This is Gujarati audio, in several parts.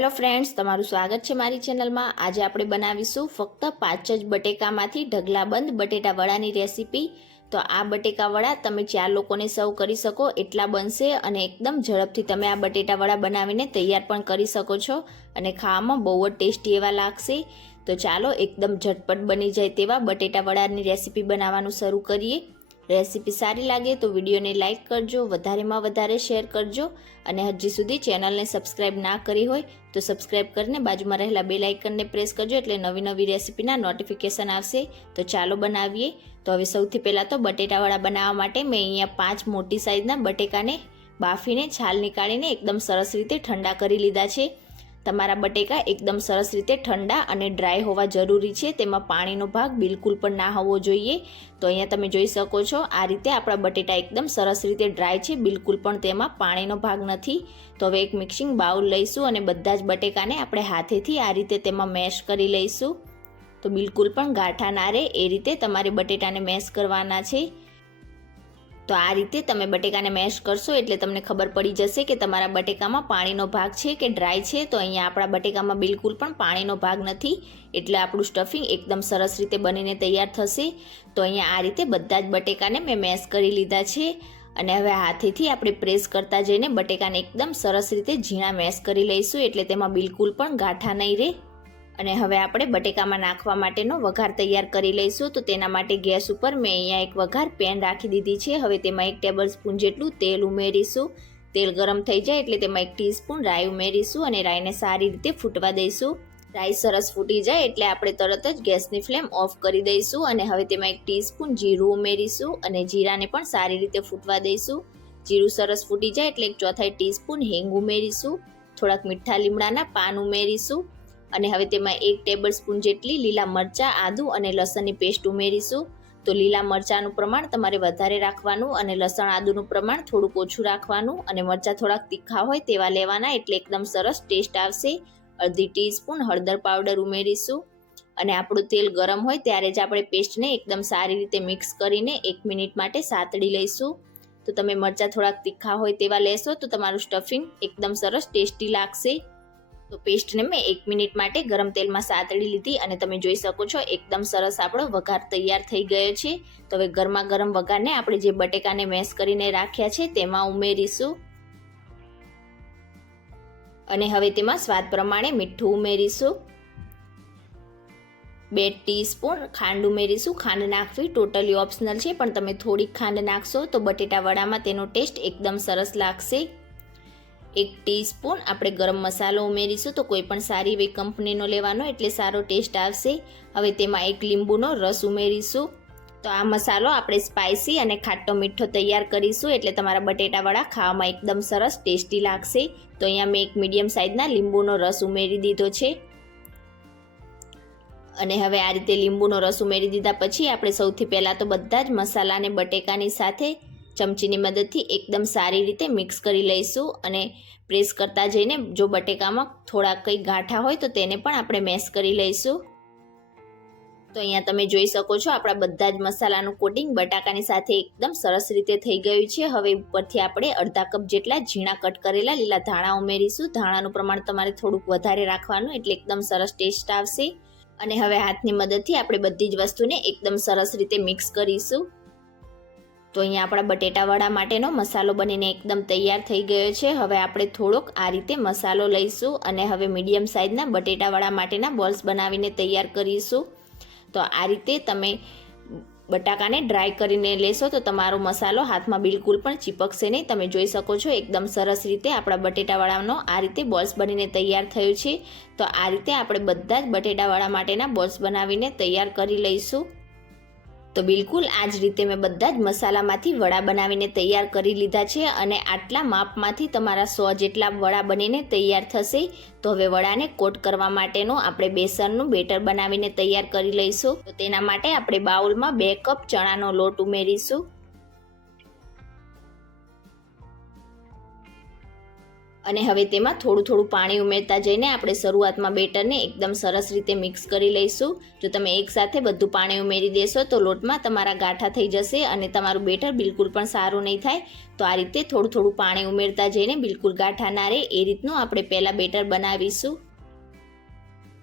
હેલો ફ્રેન્ડ્સ, તમારું સ્વાગત છે મારી ચેનલમાં। આજે આપણે બનાવીશું ફક્ત 5 જ બટેકામાંથી ઢગલાબંધ બટેટા વડાની રેસીપી। તો આ બટેકા વડા તમે 4 લોકોને સર્વ કરી શકો એટલા બનશે અને એકદમ ઝડપથી તમે આ બટેટા વડા બનાવીને તૈયાર પણ કરી શકો છો અને ખાવામાં બહુ જ ટેસ્ટી એવા લાગશે। તો ચાલો એકદમ ઝટપટ બની જાય તેવા બટેટા વડાની રેસીપી બનાવવાનું શરૂ કરીએ। રેસીપી સારી લાગે તો વિડીયોને લાઇક કરજો, વધારેમાં વધારે શેર કરજો અને હજી સુધી ચેનલને સબસ્ક્રાઇબ ના કરી હોય તો સબસ્ક્રાઇબ કરીને બાજુમાં રહેલા બેલ આઇકનને પ્રેસ કરજો એટલે નવી રેસીપીના નોટિફિકેશન આવશે। તો ચાલો બનાવીએ। તો હવે સૌથી પહેલાં તો બટેટાવડા બનાવવા માટે મેં અહીંયા 5 મોટી સાઇઝના બટેકાને બાફીને છાલ નીકાળીને એકદમ સરસ રીતે ઠંડા કરી લીધા છે। તમારા બટેકા એકદમ સરસ રીતે ઠંડા અને ડ્રાય હોવા જરૂરી છે, તેમાં પાણીનો ભાગ બિલકુલ પણ ના હોવો જોઈએ। તો અહીંયા તમે જોઈ શકો છો આ રીતે આપણા બટેટા એકદમ સરસ રીતે ડ્રાય છે, બિલકુલ પણ તેમાં પાણીનો ભાગ નથી। તો હવે એક મિક્સિંગ બાઉલ લઈશું અને બધા જ બટેકાને આપણે હાથેથી આ રીતે તેમાં મેશ કરી લઈશું। તો બિલકુલ પણ ગાંઠા ના રહે એ રીતે તમારે બટેટાને મેશ કરવાના છે। તો આ રીતે તમે બટેકાને મેશ કરશો એટલે તમને ખબર પડી જશે કે તમારા બટેકામાં પાણીનો ભાગ છે કે ડ્રાય છે। તો અહીંયા આપણા બટેકામાં બિલકુલ પણ પાણીનો ભાગ નથી એટલે આપણું સ્ટફિંગ એકદમ સરસ રીતે બનીને તૈયાર થશે। તો અહીંયા આ રીતે બધા જ બટેકાને મેં મેશ કરી લીધા છે અને હવે હાથેથી આપણે પ્રેસ કરતા જઈને બટેકાને એકદમ સરસ રીતે ઝીણા મેશ કરી લઈશું એટલે તેમાં બિલકુલ પણ ગાંઠા નહીં રહે। અને હવે આપણે બટેકામાં નાખવા માટેનો વઘાર તૈયાર કરી લઈશું। તો તેના માટે ગેસ ઉપર મેં અહીંયા એક વઘાર પેન રાખી દીધી છે। હવે તેમાં 1 ટેબલ સ્પૂન જેટલું તેલ ઉમેરીશું। તેલ ગરમ થઈ જાય એટલે તેમાં 1 ટીસ્પૂન રાઈ ઉમેરીશું અને રાઈને સારી રીતે ફૂટવા દઈશું। રાઈ સરસ ફૂટી જાય એટલે આપણે તરત જ ગેસની ફ્લેમ ઓફ કરી દઈશું અને હવે તેમાં 1 ટીસ્પૂન જીરું ઉમેરીશું અને જીરાને પણ સારી રીતે ફૂટવા દઈશું। જીરું સરસ ફૂટી જાય એટલે 1/4 ટીસ્પૂન હિંગ ઉમેરીશું। થોડાક મીઠા લીમડાના પાન ઉમેરીશું અને હવે તેમાં 1 ટેબલ સ્પૂન જેટલી લીલા મરચાં, આદુ અને લસણની પેસ્ટ ઉમેરીશું। તો લીલા મરચાંનું પ્રમાણ તમારે વધારે રાખવાનું અને લસણ આદુનું પ્રમાણ થોડુંક ઓછું રાખવાનું અને મરચાં થોડાક તીખા હોય તેવા લેવાના એટલે એકદમ સરસ ટેસ્ટ આવશે। અડધી ટીસ્પૂન હળદર પાવડર ઉમેરીશું અને આપણું તેલ ગરમ હોય ત્યારે જ આપણે પેસ્ટને એકદમ સારી રીતે મિક્સ કરીને 1 મિનિટ માટે સાતળી લઈશું। તો તમે મરચાં થોડાક તીખા હોય તેવા લેશો તો તમારું સ્ટફિંગ એકદમ સરસ ટેસ્ટી લાગશે। તો પેસ્ટને મેં 1 મિનિટ માટે ગરમ તેલમાં સાતળી લીધી અને તમે જોઈ શકો છો એકદમ સરસ આપણો વઘાર તૈયાર થઈ ગયો છે। તો હવે ગરમા ગરમ વઘારને આપણે જે બટેકાને મેશ કરીને રાખ્યા છે તેમાં ઉમેરીશું અને હવે તેમાં સ્વાદ પ્રમાણે મીઠું ઉમેરીશું। 2 ટીસ્પૂન ખાંડ ઉમેરીશું। ખાંડ નાખવી ટોટલી ઓપ્શનલ છે, પણ તમે થોડીક ખાંડ નાખશો તો બટેટા વડામાં તેનો ટેસ્ટ એકદમ સરસ લાગશે। 1 ટીસ્પૂન આપણે ગરમ મસાલો ઉમેરીશું। તો કોઈ પણ સારી એવી કંપનીનો લેવાનો એટલે સારો ટેસ્ટ આવશે। હવે તેમાં 1 લીંબુનો રસ ઉમેરીશું। તો આ મસાલો આપણે સ્પાઇસી અને ખાટો મીઠો તૈયાર કરીશું એટલે તમારા બટેટા વડા ખાવામાં એકદમ સરસ ટેસ્ટી લાગશે। તો અહીંયા મેં 1 મીડિયમ સાઇઝના લીંબુનો રસ ઉમેરી દીધો છે અને હવે આ રીતે લીંબુનો રસ ઉમેરી દીધા પછી આપણે સૌથી પહેલાં તો બધા જ મસાલાને બટેકાની સાથે ચમચીની મદદથી એકદમ સારી રીતે મિક્સ કરી લઈશું અને પ્રેસ કરતા જઈને જો બટેકામાં થોડા કંઈ ગાંઠા હોય તો તેને પણ આપણે મેશ કરી લઈશું। તો અહીંયા તમે જોઈ શકો છો આપણા બધા જ મસાલાનું કોટિંગ બટાકાની સાથે એકદમ સરસ રીતે થઈ ગયું છે। હવે ઉપરથી આપણે અડધા કપ જેટલા ઝીણા કટ કરેલા લીલા ધાણા ઉમેરીશું। ધાણાનું પ્રમાણ તમારે થોડુંક વધારે રાખવાનું એટલે એકદમ સરસ ટેસ્ટ આવશે અને હવે હાથની મદદથી આપણે બધી જ વસ્તુને એકદમ સરસ રીતે મિક્સ કરીશું। તો અહીંયા આપણા બટેટા વડા માટેનો મસાલો બનીને એકદમ તૈયાર થઈ ગયો છે। હવે આપણે થોડોક આ રીતે મસાલો લઈશું અને હવે મીડિયમ સાઇઝના બટેટા વડા માટેના બોલ્સ બનાવીને તૈયાર કરીશું। તો આ રીતે તમે બટાકાને ડ્રાય કરીને લેશો તો તમારો મસાલો હાથમાં બિલકુલ પણ ચીપકશે નહીં। તમે જોઈ શકો છો એકદમ સરસ રીતે આપણા બટેટાવાળાનો આ રીતે બોલ્સ બનીને તૈયાર થયું છે। તો આ રીતે આપણે બધા જ બટેટાવાળા માટેના બોલ્સ બનાવીને તૈયાર કરી લઈશું। તો બિલકુલ આ જ રીતે મેં બધા જ મસાલામાંથી વડા બનાવીને તૈયાર કરી લીધા છે અને આટલા માપમાંથી તમારા 100 જેટલા વડા બનીને તૈયાર થશે। તો હવે વડાને કોટ કરવા માટેનું આપણે બેસનનું બેટર બનાવીને તૈયાર કરી લઈશું। તો તેના માટે આપણે બાઉલમાં 2 કપ ચણાનો લોટ ઉમેરીશું અને હવે તેમાં થોડું થોડું પાણી ઉમેરતા જઈને આપણે શરૂઆતમાં બેટરને એકદમ સરસ રીતે મિક્સ કરી લઈશું. જો તમે એકસાથે બધું પાણી ઉમેરી દેશો તો લોટમાં તમારા ગાંઠા થઈ જશે અને તમારું બેટર બિલકુલ પણ સારું નહીં થાય. તો આ રીતે થોડું થોડું પાણી ઉમેરતા જઈને બિલકુલ ગાંઠા ના રહે એ રીતનું આપણે પહેલાં બેટર બનાવીશું.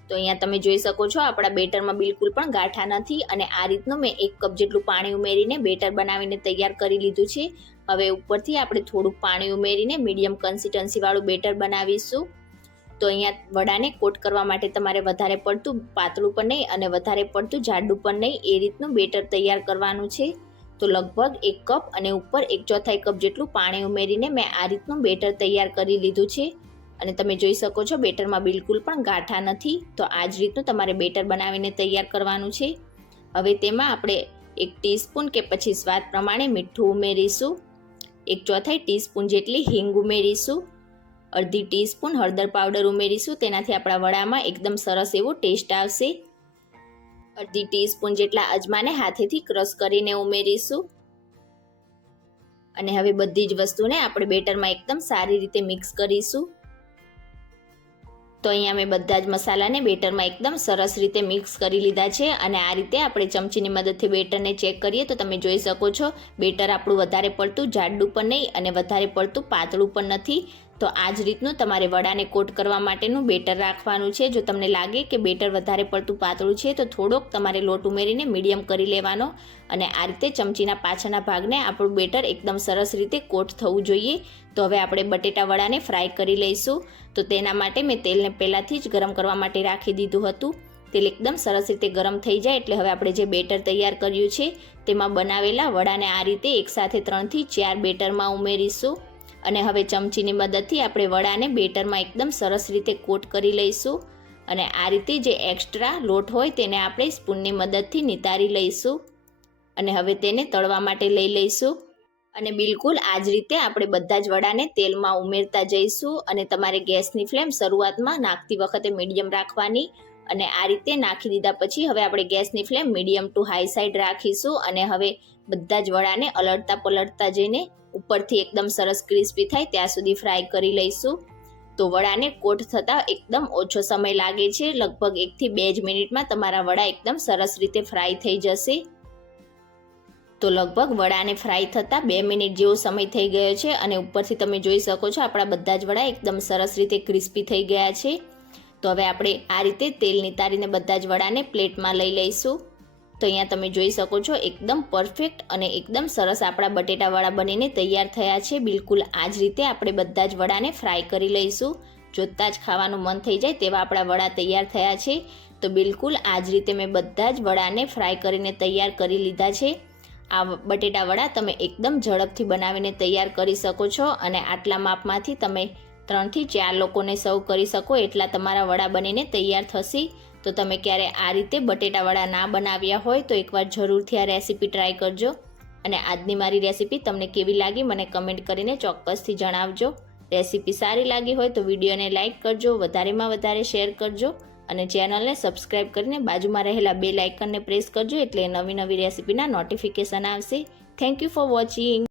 તો અહીંયા તમે જોઈ શકો છો આપણા બેટરમાં બિલકુલ પણ ગાંઠા નથી અને આ રીતનું મેં 1 કપ જેટલું પાણી ઉમેરીને બેટર બનાવીને તૈયાર કરી લીધું છે. હવે ઉપરથી આપણે થોડુંક પાણી ઉમેરીને મીડિયમ કન્સિસ્ટન્સીવાળું બેટર બનાવીશું. તો અહીંયા વડાને કોટ કરવા માટે તમારે વધારે પડતું પાતળું પણ નહીં અને વધારે પડતું જાડું પણ નહીં એ રીતનું બેટર તૈયાર કરવાનું છે. તો લગભગ 1 કપ અને ઉપર 1/4 કપ જેટલું પાણી ઉમેરીને મેં આ રીતનું બેટર તૈયાર કરી લીધું છે. અને તમે જોઈ શકો છો બેટરમાં બિલકુલ પણ ગાંઠા નથી. તો આ જ રીતનું તમારે બેટર બનાવીને તૈયાર કરવાનું છે. હવે તેમાં આપણે 1 ટીસ્પૂન કે પછી સ્વાદ પ્રમાણે મીઠું ઉમેરીશું, 1/4 ટીસ્પૂન જેટલી હિંગ ઉમેરીશું, અડધી ટીસ્પૂન હળદર પાવડર ઉમેરીશું. તેનાથી આપણા વડામાં એકદમ સરસ એવો ટેસ્ટ આવશે. અડધી ટીસ્પૂન જેટલા અજમાને હાથેથી ક્રશ કરીને ઉમેરીશું. અને હવે બધી જ વસ્તુને આપણે બેટરમાં એકદમ સારી રીતે મિક્સ કરીશું. તો અહીંયા મેં બધા જ મસાલાને બેટરમાં એકદમ સરસ રીતે મિક્સ કરી લીધા છે. અને આ રીતે આપણે ચમચીની મદદથી બેટરને ચેક કરીએ તો તમે જોઈ શકો છો બેટર આપણું વધારે પડતું જાડું પણ નહીં અને વધારે પડતું પાતળું પણ નથી. તો આ જ રીતનું તમારે વડાને કોટ કરવા માટેનું બેટર રાખવાનું છે. જો તમને લાગે કે બેટર વધારે પડતું પાતળું છે તો થોડોક તમારે લોટ ઉમેરીને મીડિયમ કરી લેવાનો અને આ રીતે ચમચીના પાછળના ભાગને આપણું બેટર એકદમ સરસ રીતે કોટ થવું જોઈએ. તો હવે આપણે બટેટા વડાને ફ્રાય કરી લઈશું. તો તેના માટે મેં તેલને પહેલાંથી જ ગરમ કરવા માટે રાખી દીધું હતું. તેલ એકદમ સરસ રીતે ગરમ થઈ જાય એટલે હવે આપણે જે બેટર તૈયાર કર્યું છે તેમાં બનાવેલા વડાને આ રીતે એકસાથે 3 થી 4 બેટરમાં ઉમેરીશું. અને હવે ચમચીની મદદથી આપણે વડાને બેટરમાં એકદમ સરસ રીતે કોટ કરી લઈશું. અને આ રીતે જે એક્સ્ટ્રા લોટ હોય તેને આપણે સ્પૂનની મદદથી નિતારી લઈશું. અને હવે તેને તળવા માટે લઈ લઈશું. અને બિલકુલ આ જ રીતે આપણે બધા જ વડાને તેલમાં ઉમેરતા જઈશું. અને તમારે ગેસની ફ્લેમ શરૂઆતમાં નાખતી વખતે મીડિયમ રાખવાની. અને આ રીતે નાખી દીધા પછી હવે આપણે ગેસની flame medium two high side રાખીશું. અને હવે બધા જ વડાને અલટતા પલટતા જઈને ઉપરથી એકદમ સરસ ક્રિસ્પી થાય ત્યાં સુધી ફ્રાય કરી લઈશું. તો વડાને કોટ થતાં એકદમ ઓછો સમય લાગે છે. લગભગ 1 થી 2 જ મિનિટમાં તમારા વડા એકદમ સરસ રીતે ફ્રાય થઈ જશે. તો લગભગ વડાને ફ્રાય થતાં 2 મિનિટ જેવો સમય થઈ ગયો છે. અને ઉપરથી તમે જોઈ શકો છો આપણા બધા જ વડા એકદમ સરસ રીતે ક્રિસ્પી થઈ ગયા છે. તો હવે આપણે આ રીતે તેલ નિતારીને બધા જ વડાને પ્લેટમાં લઈ લઈશું. તો અહીંયા તમે જોઈ શકો છો એકદમ પરફેક્ટ અને એકદમ સરસ આપણા બટેટા વડા બનીને તૈયાર થયા છે. બિલકુલ આ જ રીતે આપણે બધા જ વડાને ફ્રાય કરી લઈશું. જોતાં જ ખાવાનું મન થઈ જાય તેવા આપણા વડા તૈયાર થયા છે. તો બિલકુલ આ જ રીતે મેં બધા જ વડાને ફ્રાય કરીને તૈયાર કરી લીધા છે. આ બટેટા વડા તમે એકદમ ઝડપથી બનાવીને તૈયાર કરી શકો છો. અને આટલા માપમાંથી તમે 3 થી 4 લોકોને સર્વ કરી શકો એટલા તમારા વડા બનીને તૈયાર થશે. તો તમે ક્યારે આ રીતે બટેટા વડા ના બનાવ્યા હોય તો એકવાર જરૂરથી આ રેસીપી ટ્રાય કરજો. અને આજની મારી રેસીપી તમને કેવી લાગી મને કમેન્ટ કરીને ચોક્કસથી જણાવજો. રેસીપી સારી લાગી હોય તો વિડીયોને લાઇક કરજો, વધારેમાં વધારે શેર કરજો અને ચેનલને સબસ્ક્રાઈબ કરીને બાજુમાં રહેલા બેલ આઇકનને પ્રેસ કરજો એટલે નવી નવી રેસીપીના નોટિફિકેશન આવશે. Thank you for watching.